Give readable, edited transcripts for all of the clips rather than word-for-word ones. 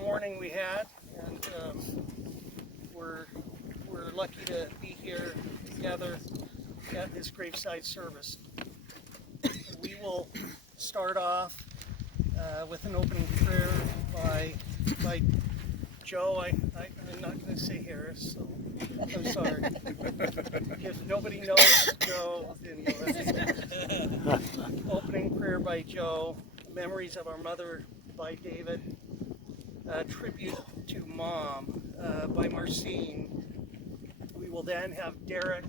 morning we had, and we're lucky to be here together at this Graveside service. We will start off with an opening prayer by Joe. I'm not going to say Harris, so I'm sorry. If nobody knows Joe, then opening prayer by Joe. Memories of Our Mother by David. Tribute to Mom by Marcine. We will then have Derek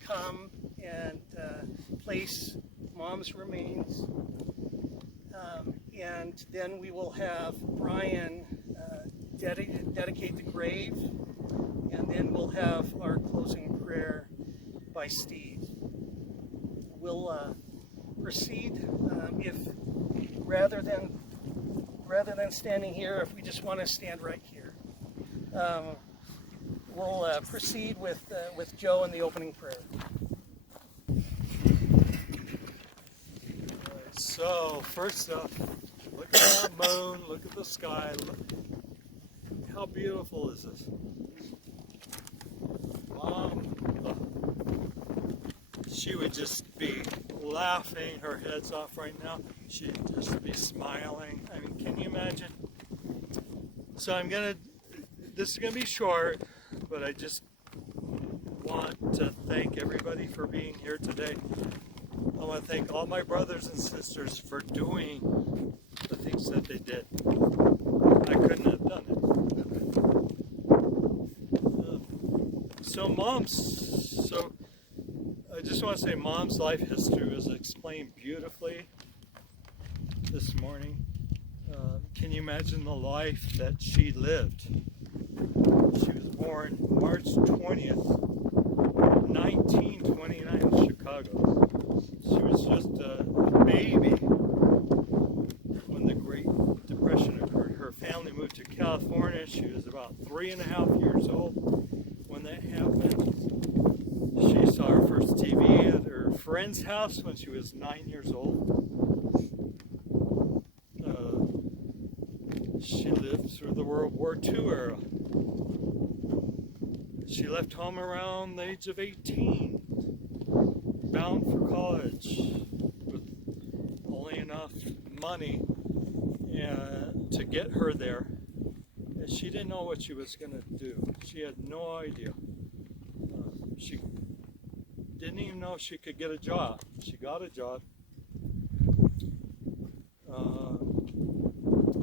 come and place Mom's remains. And then we will have Brian dedicate the grave. And then we'll have our closing prayer by Steve. We'll proceed if rather than standing here, if we just want to stand right here. We'll proceed with Joe and the opening prayer. Right, so first up, look at that moon, look at the sky. Look, how beautiful is this? Mom, she would just be laughing her heads off right now. She'd just be smiling. I mean, can you imagine? So this is gonna be short, but I just want to thank everybody for being here today. I want to thank all my brothers and sisters for doing the things that they did. I couldn't have done it. So I just want to say Mom's life history was explained beautifully this morning. Can you imagine the life that she lived? She was born March 20th, 1929 in Chicago. She was just a baby when the Great Depression occurred. Her family moved to California. She was about 3.5 years old when that happened. She saw her first TV at her friend's house when she was 9 years old. She lived through the World War II era. She left home around the age of 18, bound for college with only enough money to get her there. And she didn't know what she was going to do. She had no idea. She didn't even know she could get a job. She got a job.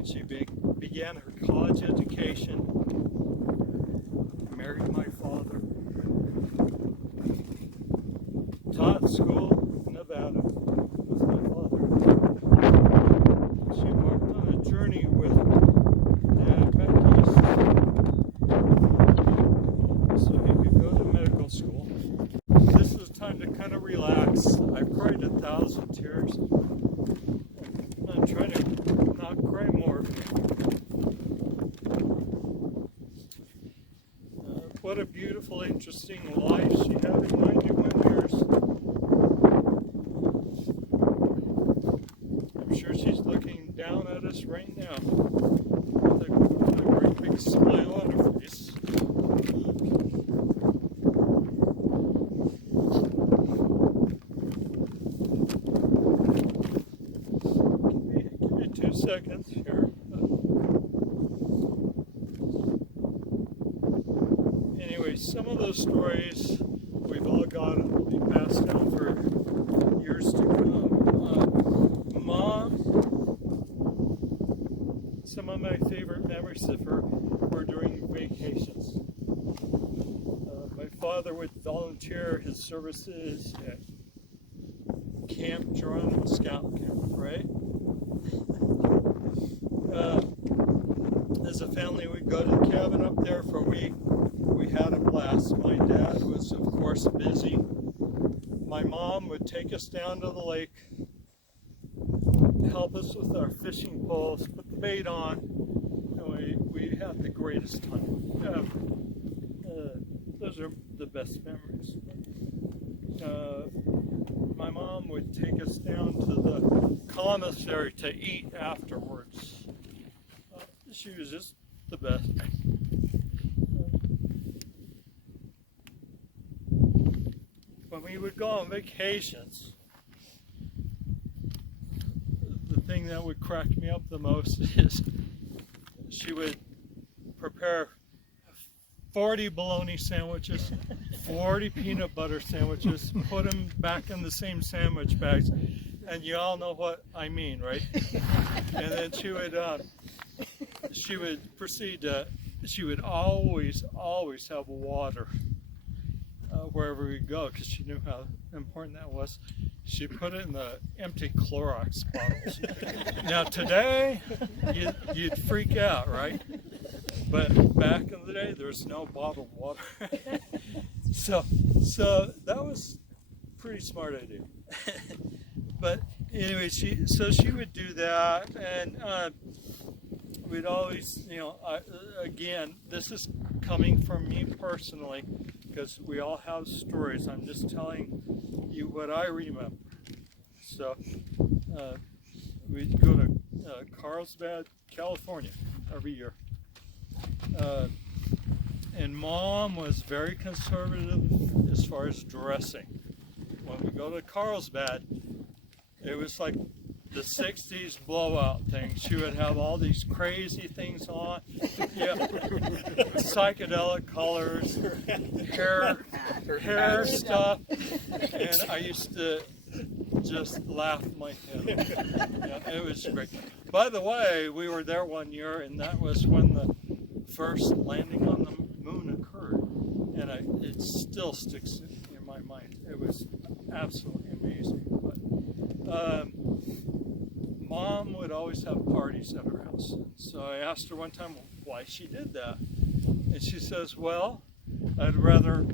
She began her college education, married my father, taught school in Nevada with my father. She embarked on a journey with Dad back east so he could go to medical school. This is time to kind of relax. I've cried 1,000 tears. I'm trying to not cry more. What a beautiful, interesting life she had in 91 years. I'm sure she's looking down at us right now with a great big smile on her face. Give me 2 seconds here. Anyway, some of those stories we've all got and will be passed down for years to come. Mom, some of my favorite memories of her were during vacations. My father would volunteer his services at Camp Geronimo Scout Camp, right? As a family, we'd go to the cabin up there for a week. We had a blast. My dad was, of course, busy. My mom would take us down to the lake, help us with our fishing poles, put the bait on, and we had the greatest time ever. Those are the best memories. My mom would take us down to the commissary to eat afterwards. She was just the best. When we would go on vacations, the thing that would crack me up the most is she would prepare 40 bologna sandwiches, 40 peanut butter sandwiches, put them back in the same sandwich bags, and you all know what I mean, right? And then she would proceed to, she would always have water wherever we go, because she knew how important that was. She put it in the empty Clorox bottles. Now today, you'd freak out, right? But back in the day, there was no bottled water. so that was a pretty smart idea. But anyway, she would do that, and we'd always, again, this is coming from me personally, because we all have stories. I'm just telling you what I remember. So we'd go to Carlsbad, California every year. And Mom was very conservative as far as dressing. When we go to Carlsbad, it was like the 60s blowout thing. She would have all these crazy things on, psychedelic colors, hair stuff, and I used to just laugh my head off. It was great. By the way, we were there one year, and that was when the first landing on the moon occurred, and it still sticks in my mind. It was absolutely amazing. But Mom would always have parties at her house. So I asked her one time why she did that, and she says, "Well, I'd rather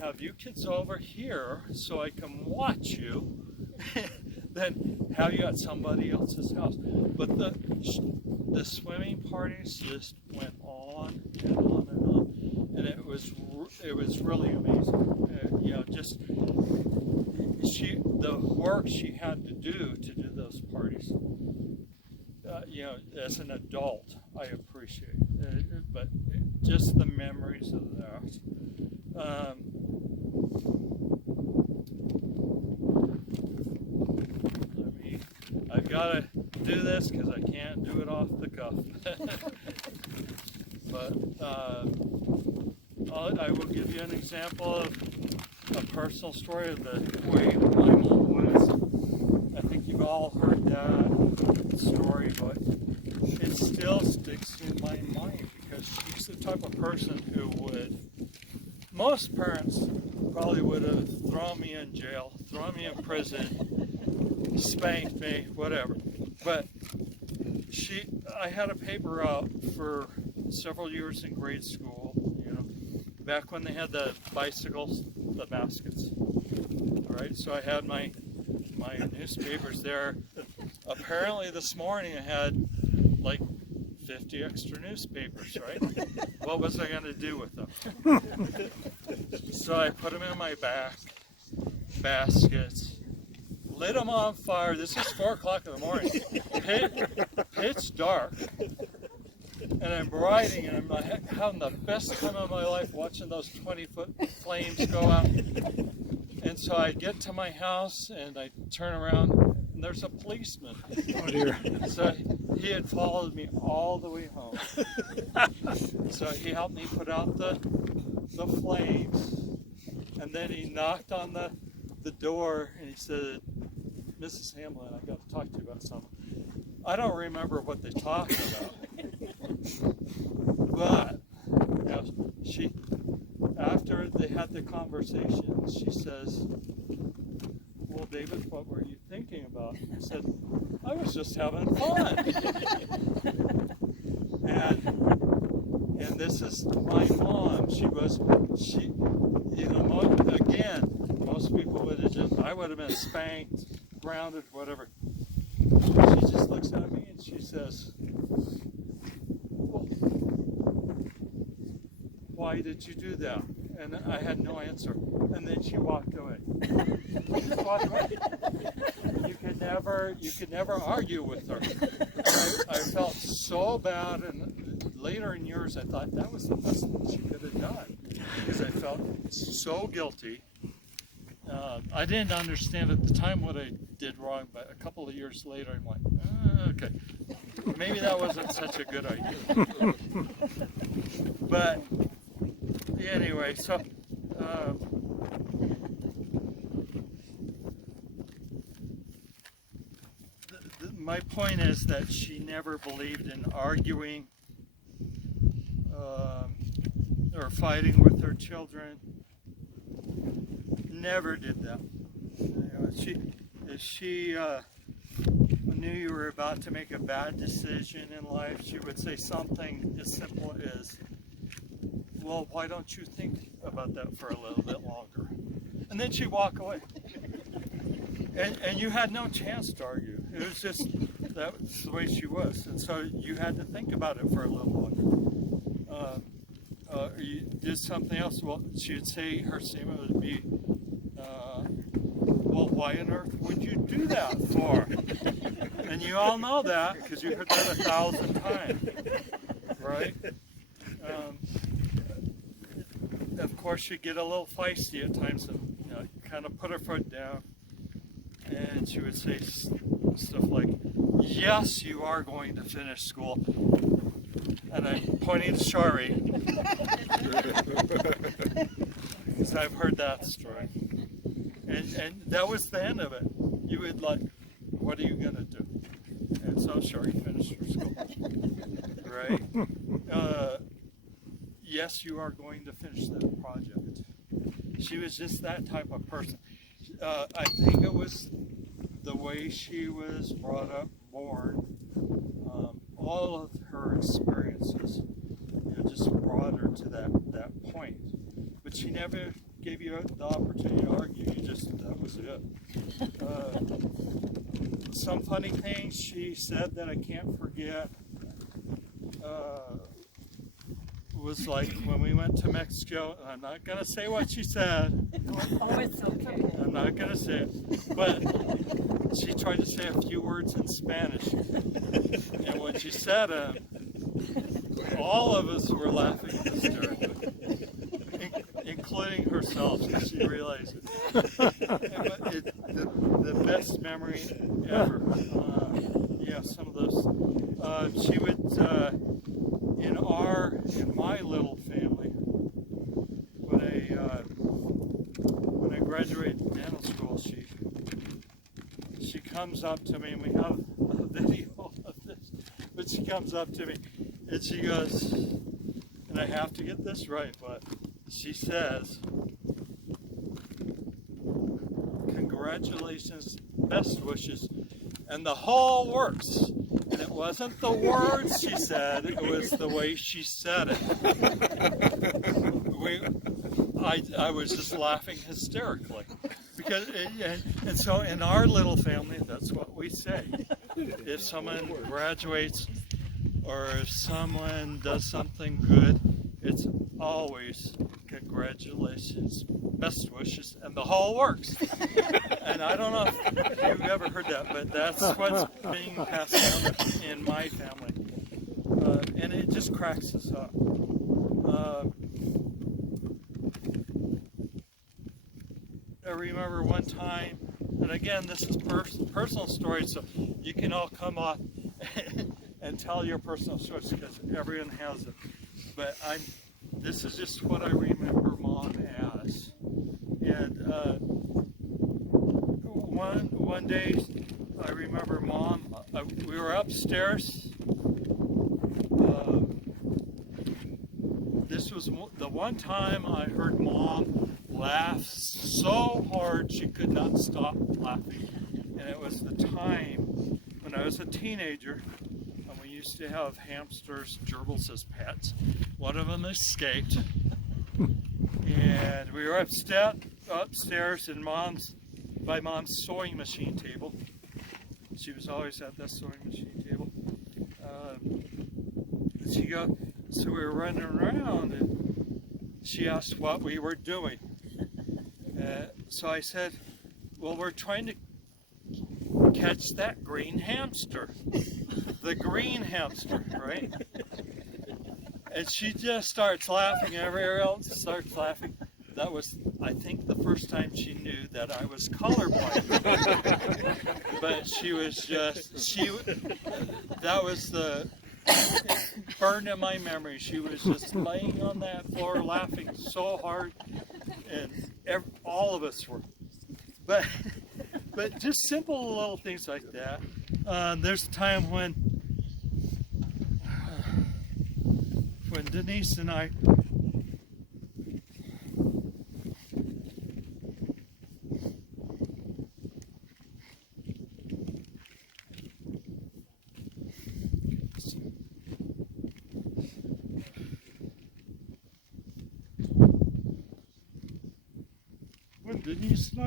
have you kids over here so I can watch you than have you at somebody else's house." But the swimming parties just went on and on and on, and it was really amazing. Just the work she had to do those parties. As an adult, I appreciate it, but just the memories of that. I've got to do this because I can't do it off the cuff. But I will give you an example of a personal story of the way my mom was. I think you've all heard that story, but it still sticks in my mind because she's the type of person who most parents probably would have thrown me in jail, thrown me in prison, spanked me, whatever. But I had a paper route for several years in grade school, back when they had the bicycles, the baskets. All right, so I had my newspapers there. Apparently this morning I had like 50 extra newspapers, right? What was I going to do with them? So I put them in my baskets, lit them on fire. This is 4 o'clock in the morning. Pitch dark. And I'm riding, and I'm having the best time of my life watching those 20-foot flames go out. And so I get to my house, and I turn around, and there's a policeman. Oh dear. So he had followed me all the way home. So he helped me put out the flames, and then he knocked on the door, and he said, "Mrs. Hamblin, I got to talk to you about something." I don't remember what they talked about. But after they had the conversation, she says, "Well, David, what were you thinking about?" I said, "I was just having fun." And this is my mom. Again, most people I would have been spanked, grounded, whatever. She just looks at me and she says, "Well, why did you do that?" And I had no answer. And then she walked away. She just walked away. you could never argue with her. I felt so bad, and later in years I thought that was the best thing she could have done, because I felt so guilty. I didn't understand at the time what I did wrong, but a couple of years later I'm like, okay, maybe that wasn't such a good idea. But anyway, so my point is that she never believed in arguing or fighting with her children. Never did that. If she knew you were about to make a bad decision in life, she would say something as simple as, well, why don't you think about that for a little bit longer? And then she'd walk away. And you had no chance to argue. It was just, that's the way she was. And so you had to think about it for a little longer. You did something else, well, she would say, her statement would be, well, why on earth would you do that for? And you all know that because you heard that 1,000 times, right? Of course, she'd get a little feisty at times and kind of put her foot down. And she would say stuff like, yes, you are going to finish school. And I'm pointing to Shari, because I've heard that story. And that was the end of it. You would like, what are you going to do? And so Shari finished her school. Right? Yes, you are going to finish that project. She was just that type of person. I think it was the way she was brought up, born, all of her experiences, just brought her to that point. But she never gave you the opportunity to argue. That was it. Some funny things she said that I can't forget was like when we went to Mexico, and I'm not going to say what she said. Oh, it's okay. I'm not going to say it, but she tried to say a few words in Spanish. And when she said it, all of us were laughing hysterically, including herself, because she realized it. The best memory ever. Yeah, some of those. She would, in my little family, when I graduated dental school, she comes up to me, and we have a video of this, but she comes up to me and she goes, and I have to get this right, but she says, congratulations, best wishes, and the whole works. And it wasn't the words she said, it was the way she said it. I was just laughing hysterically. Because and so in our little family, that's what we say. If someone graduates or if someone does something good, it's always congratulations, best wishes, and the whole works. And I don't know if you've ever heard that, but that's what's being passed down in my family. And it just cracks us up. I remember one time, and again, this is personal story, so you can all come on and tell your personal stories because everyone has it. But this is just what I remember Mom as. And one day, I remember Mom. We were upstairs. This was the one time I heard Mom laugh so hard she could not stop laughing. And it was the time when I was a teenager and we used to have hamsters, gerbils as pets. One of them escaped. And we were upstairs in by Mom's sewing machine table. She was always at that sewing machine table. So we were running around and she asked what we were doing. So I said, well, we're trying to catch that green hamster. The green hamster, right? And she just starts laughing. Everyone else starts laughing. That was, I think, the first time she knew that I was colorblind. But she was just, that was the, burned in my memory. She was just laying on that floor laughing so hard, and all of us were. But just simple little things like that. There's a time when Denise and I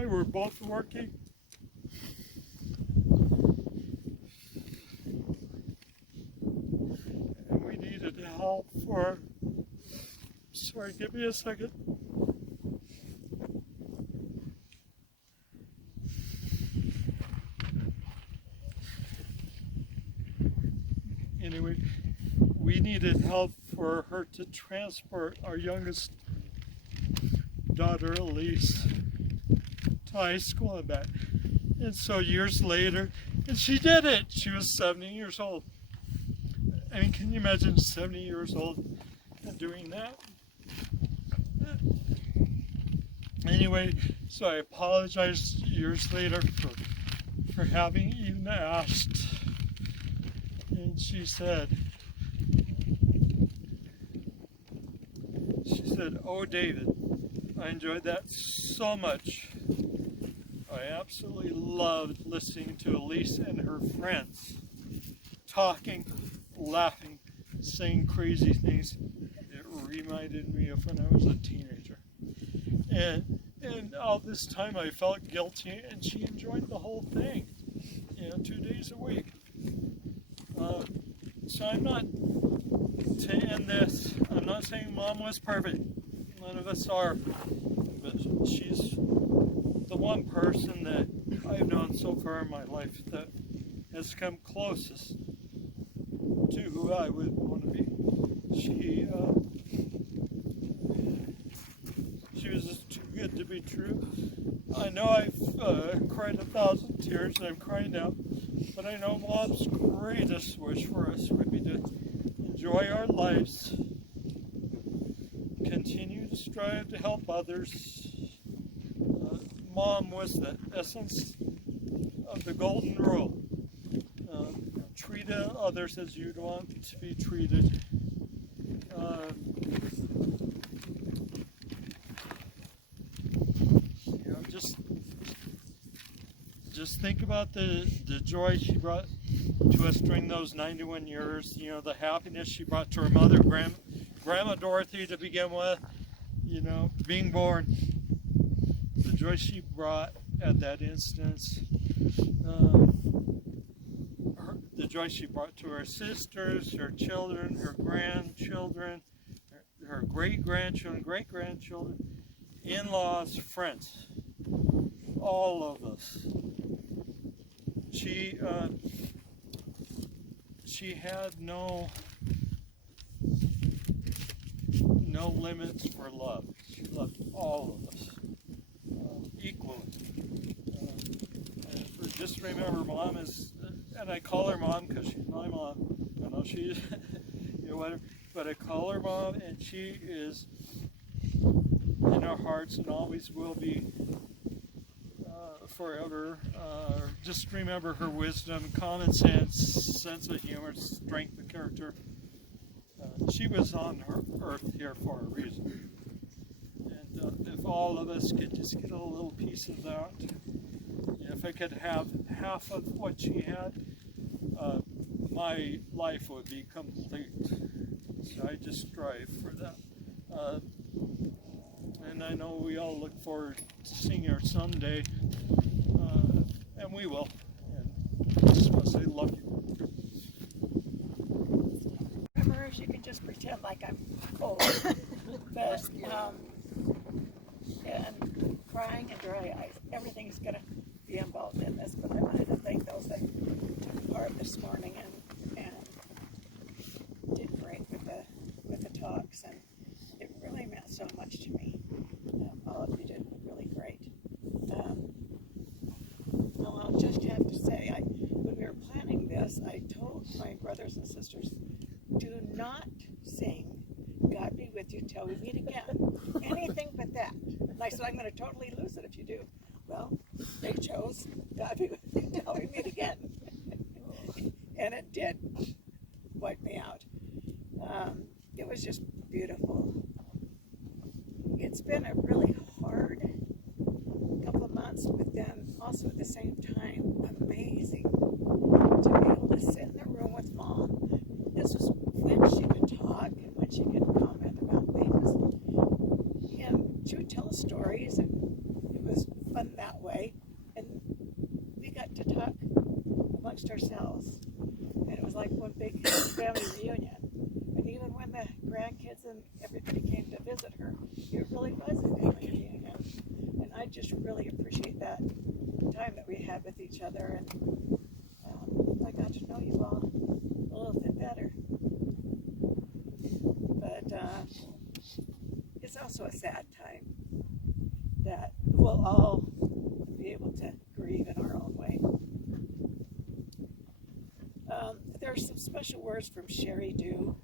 were both working. And we needed help for, sorry, give me a second. Anyway, we needed help for her to transport our youngest daughter, Elise, to high school and back. And so years later, and she did it. She was 70 years old. I mean, can you imagine 70 years old and doing that? Anyway, so I apologized years later for having even asked. And she said, "Oh, David, I enjoyed that so much. I absolutely loved listening to Elise and her friends talking, laughing, saying crazy things. It reminded me of when I was a teenager. And all this time I felt guilty, and she enjoyed the whole thing, 2 days a week. So I'm not, to end this, I'm not saying Mom was perfect. None of us are. But she's the one person that I've known so far in my life that has come closest to who I would want to be. She was just too good to be true. I know I've cried 1,000 tears, and I'm crying now, but I know Mom's greatest wish for us would be to enjoy our lives, continue to strive to help others. Mom was the essence of the golden rule. Treat others as you'd want to be treated. Just think about the joy she brought to us during those 91 years. The happiness she brought to her mother, Grandma Dorothy, to begin with. Being born. The joy she brought at that instance. The joy she brought to her sisters, her children, her grandchildren, her great-grandchildren, great-grandchildren, in-laws, friends, all of us. She had no limits for love. She loved all of us equally. Just remember, Mom is, and I call her Mom because she's my mom. I know she's, whatever, but I call her Mom, and she is in our hearts and always will be forever. Just remember her wisdom, common sense of humor, strength of character. She was on her earth here for a reason. And if all of us could just get a little piece of that, if I could have half of what she had, my life would be complete. So I just strive for that. And I know we all look forward to seeing her someday, and we will. And I just want to say love you. Remember, you can just pretend like I'm cold, but and crying and dry eyes. Everything's gonna be involved in this, but I wanted to thank those that took part this morning and did great with the talks, and it really meant so much to me. All of you did really great. Well, I'll just have to say, when we were planning this, I told my brothers and sisters, do not sing God be with you till we meet again. Anything but that. And I said, I'm going to totally lose it if you do. Well, they chose God be with you till we meet again. And it did wipe me out. It was just beautiful. It's been a really hard couple of months, but then also at the same time, amazing to be able to sit in the room with Mom. This was when she could talk and when she could comment about things. And she would tell us stories, and it was fun that way. And we got to talk amongst ourselves. And it was like one big family reunion. And even when the grandkids and everybody came to visit her, it really was a family reunion. And I just really appreciate that time that we had with each other. And I got to know you all a little bit better. But it's also a sad time that we'll all be able to grieve in our own way. There are some special words from Sherry Dew.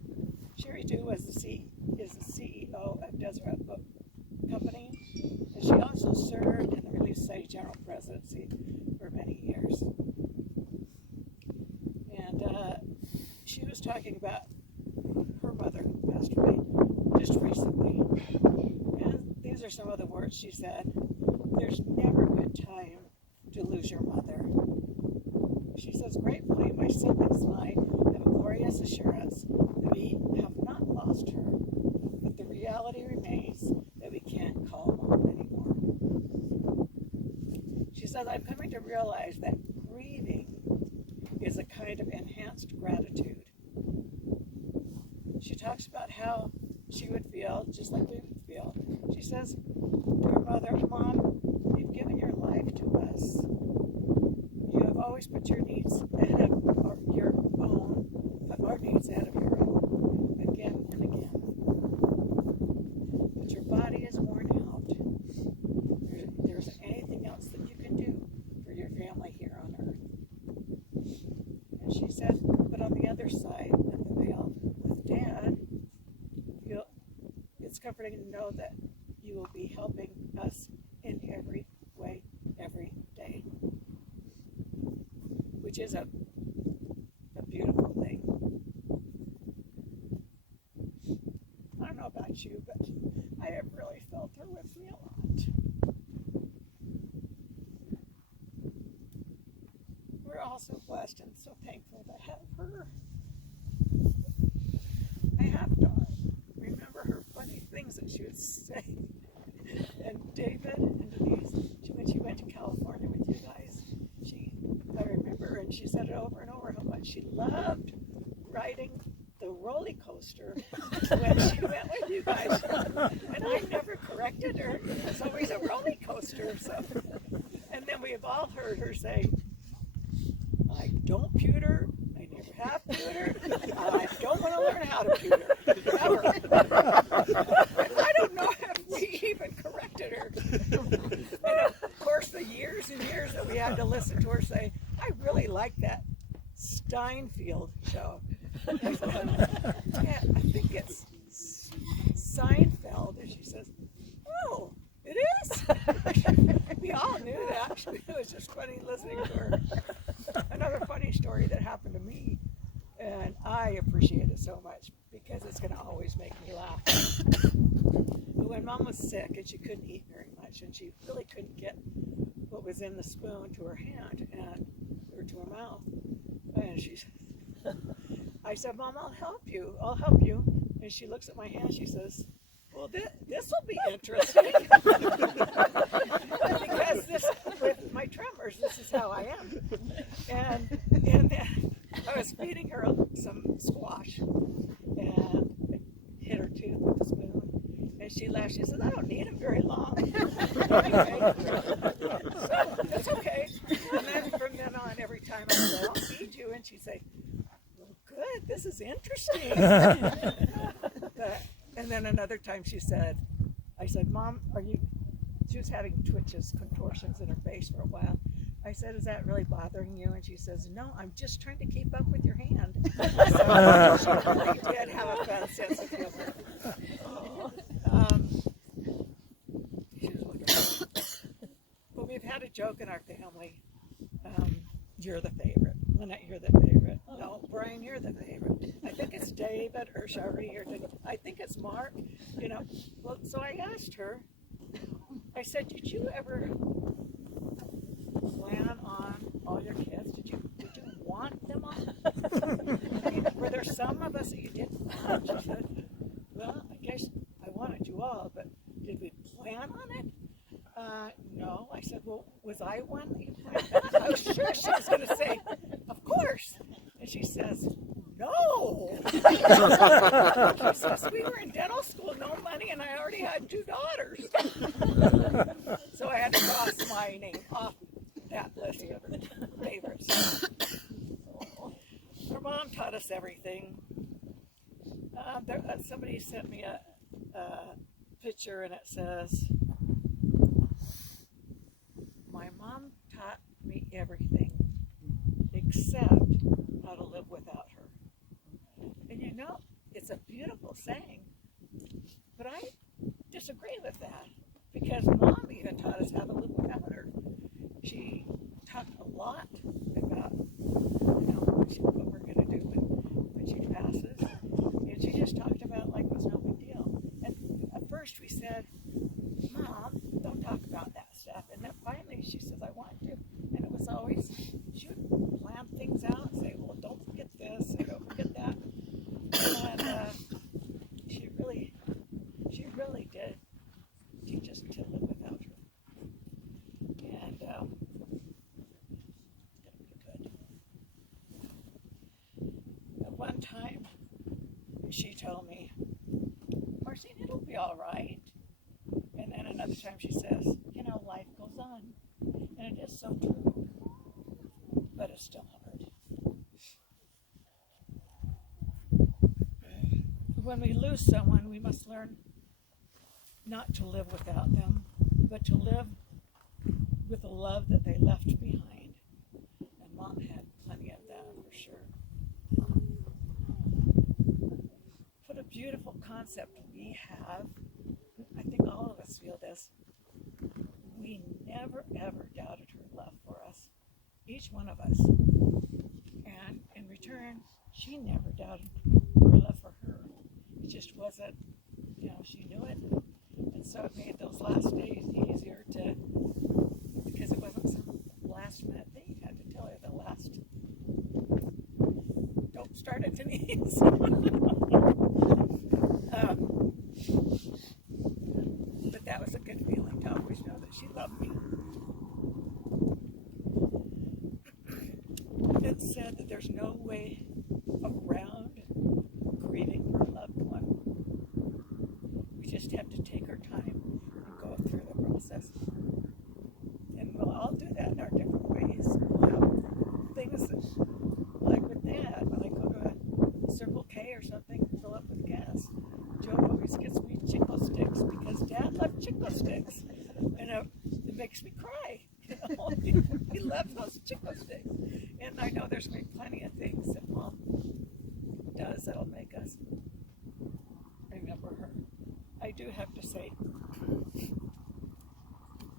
Sherry Dew is the CEO of Deseret Book Company, and she also served in the Relief Society General Presidency for many years. And she was talking about her mother who passed away just recently. And these are some of the words she said. There's never a good time to lose your mother. She says, gratefully, my siblings and I have a glorious assurance that we have not lost her, but the reality remains that we can't call Mom anymore. She says, I'm coming to realize that grieving is a kind of enhanced gratitude. She talks about how she would feel just like we would feel. She says to her mother, Mom, you've given your life to us. You have always put your needs ahead of your own, put our needs ahead of your own, again and again. But your body is worn out. There isn't anything else that you can do for your family here on earth. And she said, but on the other side of the veil, with Dad, it's comforting to know that you will be helping us in every way, every day. Which is a beautiful thing. I don't know about you, but I have really felt her with me a lot. We're also blessed and so thankful to have her. I have to remember her funny things that she would say. And David and Denise, when she went to California with you guys, I remember, and she said it over and over, how much she loved riding the roller coaster when she went with you guys. And I never corrected her. It's always a roller coaster. So. And then we've all heard her say, I don't pewter. I never have pewter. I don't want to learn how to pewter. Ever. I don't know if we even corrected her. And of course, the years and years that we had to listen to her say, I really like that Steinfeld show. Yeah, I think it's Seinfeld. And she says, oh, it is? We all knew that. It was just funny listening to her. Another funny story that happened to me, and I appreciate it so much because it's going to always make me laugh. When Mom was sick and she couldn't eat very much, and she really couldn't get what was in the spoon to her hand or to her mouth, and I said, Mom, I'll help you. And she looks at my hand. She says, well, this will be interesting. Because with my tremors, this is how I am. And then I was feeding her some squash and hit her tooth with a spoon. And she laughed. She said, I don't need them very long. Anyway, so that's okay. time I said, I'll feed you. And she'd say, well, good, this is interesting. And then another time she said, I said, Mom, she was having twitches, contortions in her face for a while. I said, is that really bothering you? And she says, no, I'm just trying to keep up with your hand. So she really did have a fun sense of humor. She was wonderful. But we've had a joke in our family. You're the favorite. Lynette, you're the favorite. No, Brian, you're the favorite. I think it's David or Shari or I think it's Mark. You know, well, so I asked her, I said, did you ever plan on all your kids? Did you want them all? I mean, were there some of us that you didn't want? She said, well, I guess I wanted you all, but did we plan on it? No. I said, well, was I one that you planned on? I was sure she was going to say, of course. And she says, no. She says, we were in dental school, no money, and I already had 2 daughters. So I had to cross my name off that list of favorites. Her mom taught us everything. Somebody sent me a picture, and it says, my mom taught me everything except how to live without her. And you know, it's a beautiful saying, but I disagree with that, because Mom even taught us how to live without her. She talked a lot about, you know, what we're going to do when she passes. And she just talked about like it was no big deal. And at first we said, Mom, don't talk about that stuff. And then finally she says, I want to. And it was always, she would plan things out and say, well, don't forget this, and don't forget that. And she really did teach us to live without her. And it'll be good. At one time, she told me, Marcine, it'll be all right. And then another time she says, you know, life goes on. And it is so true, but it's still hard. When we lose someone, we must learn not to live without them, but to live with the love that they left behind. And Mom had plenty of that, for sure. What a beautiful concept we have. I think all of us feel this. We never, ever doubted her love for us, each one of us. And in return, she never doubted our love for her. It just wasn't, you know, she knew it. And so it made those last days easier to, because it wasn't some last minute thing. You had to tell her the last, don't start at Denise. But that was a good feeling to always know that she loved me. It's said that there's no way around grieving for a loved one. We just have to take our time and go through the process. And we'll all do that in our different ways. We'll have things that, like with Dad, when I go to a Circle K or something, fill up with gas. Joe always gets me Chico sticks because Dad loved Chico sticks. And it makes me cry. You know? He loves those Chico sticks. And I know there's going to be plenty of things that Mom does that'll make us remember her. I do have to say,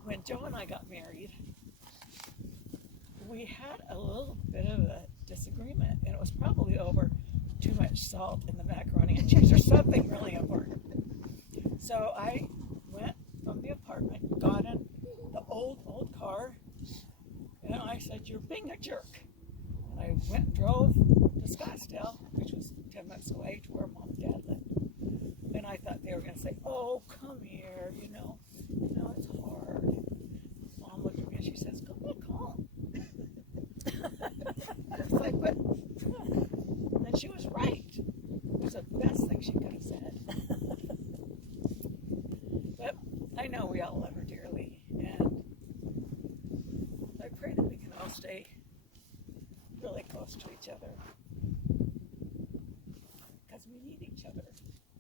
when Joe and I got married, we had a little bit of a disagreement, and it was probably over too much salt in the macaroni and cheese or something really important. So I went from the apartment, got in the old car, and I said, you're being a jerk. And I went and drove to Scottsdale, which was 10 minutes away to where Mom and Dad lived. And I thought they were going to say, oh, come here, you know, it's hard. Mom looked at me and she says, go back home. I was like, but, and she was right. It was the best thing she could have said. But I know we all love her dearly, and I pray that we can all stay other. Because we need each other.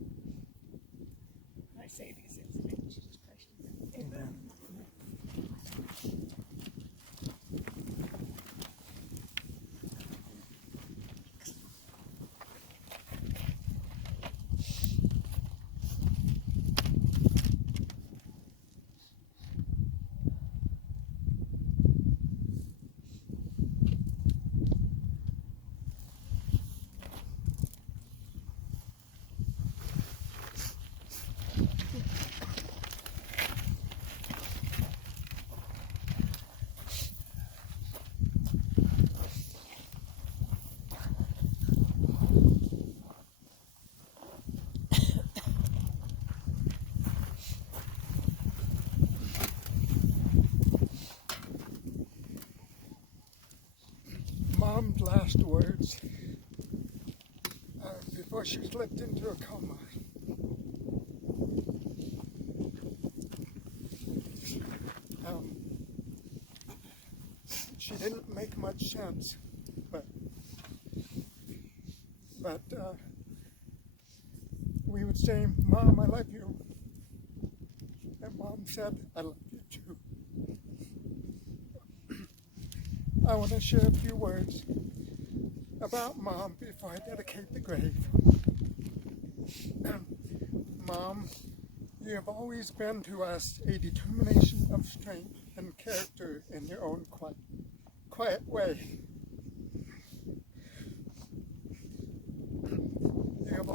And I say these things in the name of Jesus Christ. Amen. Mom's last words before she slipped into a coma. She didn't make much sense, but we would say, "Mom, I love you," and Mom said, "I love you too." I want to share a few words about Mom before I dedicate the grave. Mom, you have always been to us a determination of strength and character in your own quiet way. You have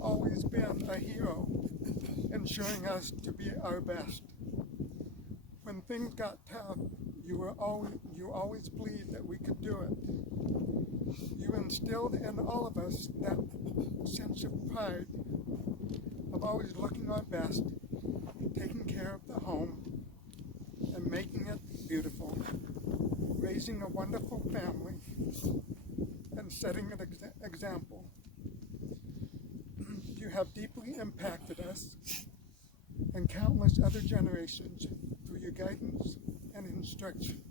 always been a hero in showing us to be our best. When things got tough, you always believed that we could do it. You instilled in all of us that sense of pride of always looking our best, taking care of the home, and making it beautiful, raising a wonderful family, and setting an example. You have deeply impacted us and countless other generations through your guidance and instruction.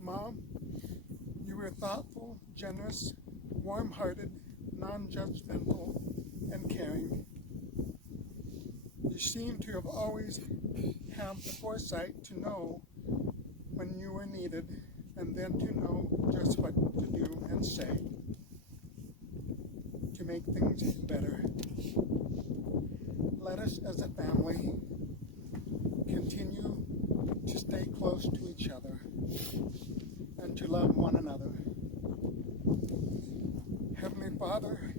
Mom, you were thoughtful, generous, warm-hearted, non-judgmental, and caring. You seem to have always had the foresight to know when you were needed and then to know just what to do and say to make things better. Let us as a family continue to stay close to each other and to love one another. Heavenly Father,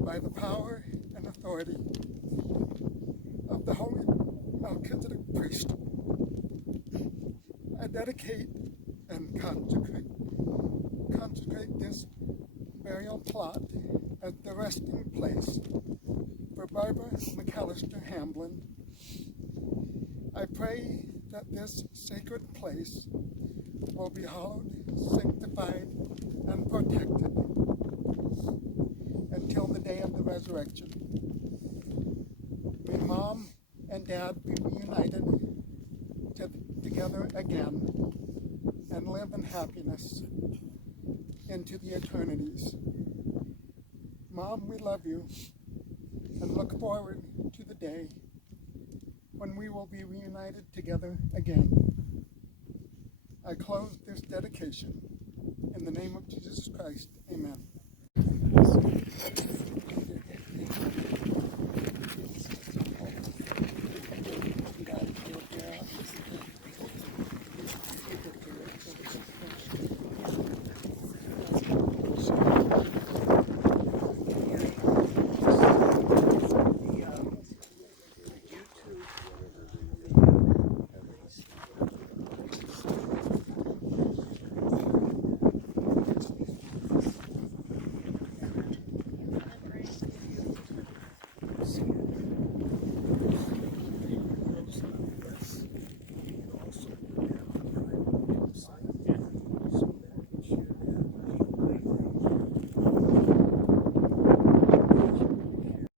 by the power and authority of the Holy Melchizedek priest, I dedicate and consecrate this burial plot as the resting place for Barbara McAllister Hamblin. I pray that this sacred place will be hallowed, sanctified, and protected until the day of the resurrection. May Mom and Dad be reunited together again and live in happiness into the eternities. Mom, we love you and look forward to the day when we will be reunited together again. I close this dedication in the name of Jesus Christ. Amen.